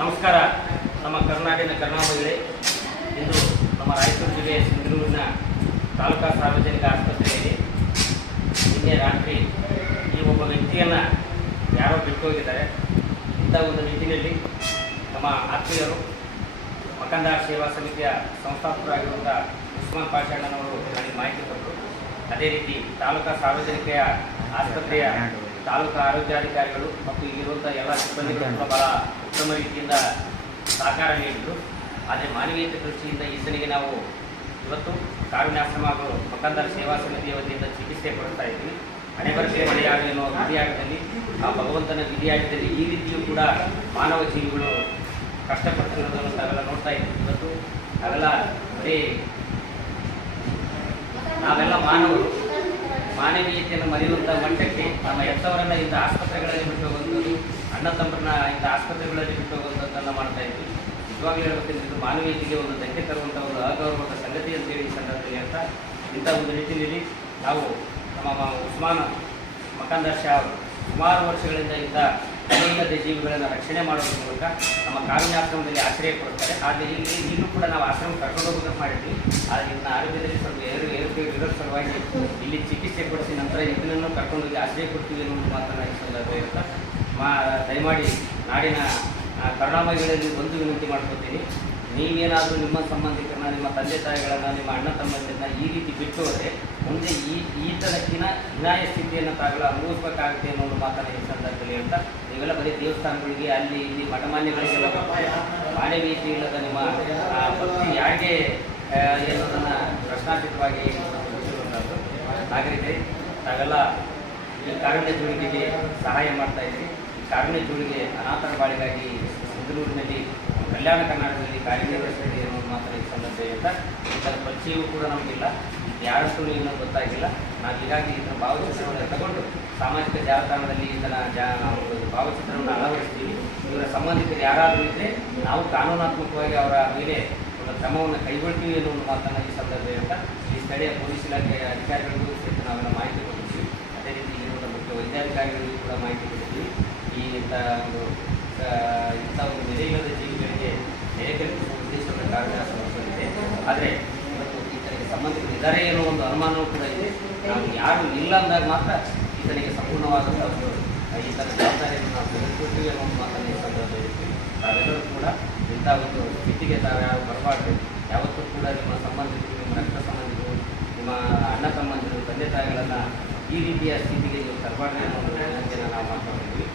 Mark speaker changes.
Speaker 1: ನಮಸ್ಕಾರ. ನಮ್ಮ ಕರ್ನಾಟಕದ ಕರುಣಾಮಹಿಳೆ ಇಂದು ನಮ್ಮ ರಾಯಚೂರು ಜಿಲ್ಲೆಯ ಸಿಂಧನೂರಿನ ತಾಲೂಕಾ ಸಾರ್ವಜನಿಕ ಆಸ್ಪತ್ರೆಯಲ್ಲಿ ನಿನ್ನೆ ರಾತ್ರಿ ಈ ಒಬ್ಬ ವ್ಯಕ್ತಿಯನ್ನು ಯಾರೋ ಬಿಟ್ಟು ಹೋಗಿದ್ದಾರೆ ಇಂಥ ಒಂದು ನಿಟ್ಟಿನಲ್ಲಿ ನಮ್ಮ ಆತ್ಮೀಯರು, ಮಕಂದಾರ್ ಸೇವಾ ಸಮಿತಿಯ ಸಂಸ್ಥಾಪಕರಾಗಿರುವಂಥ ಉಸ್ಮಾನ್ ಪಾಷಣ್ಣನವರು ನನಗೆ ಮಾಹಿತಿ ಕೊಟ್ಟರು. ಅದೇ ರೀತಿ ತಾಲೂಕಾ ಸಾರ್ವಜನಿಕ ಆಸ್ಪತ್ರೆಯ ತಾಲೂಕಾ ಆರೋಗ್ಯಾಧಿಕಾರಿಗಳು ಮತ್ತು ಇಲ್ಲಿರುವಂಥ ಎಲ್ಲ ಸಿಬ್ಬಂದಿಗಳು ಬಹಳ ಉತ್ತಮ ರೀತಿಯಿಂದ ಸಹಕಾರ ನೀಡಿದರು. ಆದರೆ ಮಾನವೀಯತೆ ದೃಷ್ಟಿಯಿಂದ ಈತನಿಗೆ ನಾವು ಇವತ್ತು ಕಾರುಣ್ಯಾಶ್ರಮ ಹಾಗೂ ಮಕಂದರ ಸೇವಾ ಸಮಿತಿಯ ವತಿಯಿಂದ ಚಿಕಿತ್ಸೆ ಕೊಡ್ತಾ ಇದ್ವಿ ಹಣೆಬರಕೆ ಮಳೆಯಾಗಲಿ ಅನ್ನೋ ವಿಧಿಯಾಗದಲ್ಲಿ ಆ ಭಗವಂತನ ವಿಧಿಯಾಗದಲ್ಲಿ ಈ ರೀತಿಯೂ ಕೂಡ ಮಾನವ ಜೀವಿಗಳು ಕಷ್ಟಪಡ್ತಿರೋದನ್ನು ನಾವೆಲ್ಲ ನೋಡ್ತಾ ಇದ್ದೀವಿ. ಇವತ್ತು ನಾವೆಲ್ಲ ಬರೀ ನಾವೆಲ್ಲ ಮಾನವರು. ಮಾನವೀಯತೆಯನ್ನು ಮರೆಯುವಂಥ ಮಟ್ಟಕ್ಕೆ ನಮ್ಮ ಎತ್ತವರನ್ನ ಇಂಥ ಆಸ್ಪತ್ರೆಗಳಲ್ಲಿ ಬಿಟ್ಟು ಹೋಗುವಂಥದ್ದು ಅಣ್ಣ ತಮ್ಮರನ್ನ ಇಂಥ ಆಸ್ಪತ್ರೆಗಳಲ್ಲಿ ಬಿಟ್ಟು ಹೋಗುವಂಥದ್ದನ್ನು ಮಾಡ್ತಾ ಇದ್ವಿ. ನಿಜವಾಗ್ಲೂ ಹೇಳ್ಬೇಕಂದ್ರೆ ಇದು ಮಾನವೀಯತೆಗೆ ಒಂದು ಧಕ್ಕೆ ತರುವಂಥ ಒಂದು ಅಗೌರವದ ಸಂಗತಿ ಅಂತೇಳಿ ಈ ಸಂದರ್ಭದಲ್ಲಿ ಅಂತ ಇಂಥ ಒಂದು ರೀತಿಯಲ್ಲಿ ನಾವು ನಮ್ಮ ಉಸ್ಮಾನ್ ಮಕಾಂದರ್ ಶಾ ಅವರು ಸುಮಾರು ವರ್ಷಗಳಿಂದ ಇಂಥ ಅನೇಕದ ಜೀವಿಗಳನ್ನು ರಕ್ಷಣೆ ಮಾಡೋದ್ರ ಮೂಲಕ ನಮ್ಮ ಕಾವ್ಯಾಶ್ರಮದಲ್ಲಿ ಆಶ್ರಯ ಕೊಡ್ತಾರೆ ಆದರೆ ಇಲ್ಲಿ ಇನ್ನೂ ಕೂಡ ನಾವು ಆಶ್ರಮ ಕರ್ಕೊಂಡು ಮಾಡಿದ್ವಿ. ಆದರೆ ಇದನ್ನ ಆರೋಗ್ಯದಲ್ಲಿ ಸ್ವಲ್ಪ ಏರು ಏರುಪೇರು ಇರೋ ಸಲುವಾಗಿ ಇಲ್ಲಿ ಚಿಕಿತ್ಸೆ ಕೊಡಿಸಿ ನಂತರ ಇದನ್ನು ಕರ್ಕೊಂಡೋಗಿ ಆಶ್ರಯ ಕೊಡ್ತೀವಿ ಅನ್ನೋ ಮಾತನ್ನ ಈ ಸಂದರ್ಭ ಇರುತ್ತೆ ಮಾ, ದಯಮಾಡಿ ನಾಡಿನ ಕರುಣಾಮಯಗಳಲ್ಲಿ ಒಂದು ವಿನಂತಿ ಮಾಡ್ಕೊತೀನಿ. ನೀವೇನಾದರೂ ನಿಮ್ಮ ಸಂಬಂಧಿಕರನ್ನ, ನಿಮ್ಮ ತಂದೆ ತಾಯಿಗಳನ್ನ, ನಿಮ್ಮ ಅಣ್ಣ ತಮ್ಮಂದಿರನ್ನ ಈ ರೀತಿ ಬಿಟ್ಟು ಹೋದರೆ ಮುಂದೆ ಈ ಈ ಥರಕ್ಕಿನ ಹೀನಾಯ ಸ್ಥಿತಿಯನ್ನು ತಾವೆಲ್ಲ ಅನುಭವಿಸ್ಬೇಕಾಗುತ್ತೆ ಅನ್ನೋ ಒಂದು ಮಾತನ್ನ ಈ ಸಂದರ್ಭದಲ್ಲಿ ಹೇಳ್ತಾ ನೀವೆಲ್ಲ ಬರೀ ದೇವಸ್ಥಾನಗಳಿಗೆ, ಅಲ್ಲಿ ಇಲ್ಲಿ ಮಠಮಾನ್ಯಗಳಿಗೆಲ್ಲ ಬಾಳೆ ಮಾನವೀಯತೆ ಇಲ್ಲದ ನಿಮ್ಮ ಭಕ್ತಿ ಯಾಕೆ ಏನೋದನ್ನು ಗೊತ್ತಿರುವಂಥದ್ದು ನಾಗರಿಕರೇ ತಾವೆಲ್ಲ ಈ ಕಾರುಣ್ಯ ಜೋಳಿಗೆಗೆ ಸಹಾಯ ಮಾಡ್ತಾ ಇದ್ದೀವಿ ಈ ಕಾರುಣ್ಯ ಜೋಳಿಗೆ ಅನಾಥರ ಬಾಳಿಗಾಗಿ ಬೆಂಗಳೂರಿನಲ್ಲಿ ಕಲ್ಯಾಣ ಕರ್ನಾಟಕದಲ್ಲಿ ಕಾರ್ಯನಿರ್ವಹಿಸಿದೆ ಅನ್ನೋದು ಮಾತ್ರ ಈ ಸಂದರ್ಭ ಅಂತ ಇದರ ಪರಿಚಯವೂ ಕೂಡ ನಮಗಿಲ್ಲ. ಯಾರಷ್ಟು ಇನ್ನೂ ಗೊತ್ತಾಗಿಲ್ಲ. ನಾವು ಹೀಗಾಗಿ ಇದರ ಭಾವಚಿತ್ರವನ್ನು ತಗೊಂಡು, ಸಾಮಾಜಿಕ ಜಾಲತಾಣದಲ್ಲಿ ಇದನ್ನ ಜಾ, ನಾವು ಭಾವಚಿತ್ರವನ್ನು ಅಳವಡಿಸ್ತೀವಿ. ಇವರ ಸಂಬಂಧಿಕರು ಯಾರಾದರೂ ಇದ್ದರೆ ನಾವು ಕಾನೂನಾತ್ಮಕವಾಗಿ ಅವರ ಮೇಲೆ ಒಂದು ಕ್ರಮವನ್ನು ಕೈಗೊಳ್ತೀವಿ ಅನ್ನೋ ಮಾತನ್ನು ಈ ಸಂದರ್ಭ ಅಂತ ಈ ಸ್ಥಳೀಯ ಪೊಲೀಸ್ ಇಲಾಖೆಯ ಅಧಿಕಾರಿಗಳಿಗೂ ಸಹಿತ ನಾವೆಲ್ಲ ಮಾಹಿತಿ ಕೊಡ್ತೀವಿ ಅದೇ ರೀತಿ ಇಲ್ಲಿರುವ ಮುಖ್ಯ ವೈದ್ಯಾಧಿಕಾರಿಗಳಿಗೂ ಕೂಡ ಮಾಹಿತಿ ಕೊಡ್ತೀವಿ ಈ ಒಂದು ಕಾರ್ಯಾಚರಣೆ ಇದೆ ಆದರೆ ಇವತ್ತು ಈತನಿಗೆ ಸಂಬಂಧಿಸಿದ್ದಾರೆ ಏನೋ ಒಂದು ಅನುಮಾನವೂ ಕೂಡ ಇದೆ. ನಾವು ಯಾರು ಇಲ್ಲ ಅಂದಾಗ ಮಾತ್ರ ಈತನಿಗೆ ಸಂಪೂರ್ಣವಾದಂಥ ಒಂದು ಈತನ ಜವಾಬ್ದಾರಿಯನ್ನು ನಾವು ತೆಗೆದುಕೊಳ್ತೀವಿ ಅನ್ನೋ ಒಂದು ಮಾತನ್ನು ಈ ಸಂದರ್ಭದಲ್ಲಿ ತಾವೆಲ್ಲರೂ ಕೂಡ ಇಂಥ ಒಂದು ಸ್ಥಿತಿಗೆ ತಾವ್ಯಾರು ಬರಬಾರ್ದು. ಯಾವತ್ತೂ ಕೂಡ ನಿಮ್ಮ ಸಂಬಂಧಿಕರು, ನಿಮ್ಮ ರಕ್ತ ಸಂಬಂಧಿಕರು, ನಿಮ್ಮ ಅಣ್ಣ ತಮ್ಮಂದಿರು, ತಂದೆ ತಾಯಿಗಳನ್ನು ಈ ರೀತಿಯ ಸ್ಥಿತಿಗೆ ನೀವು ತರಬಾರ್ದು ಅನ್ನೋ ಒಂದು ನಾವು ಮಾತಾಡ್ತೀವಿ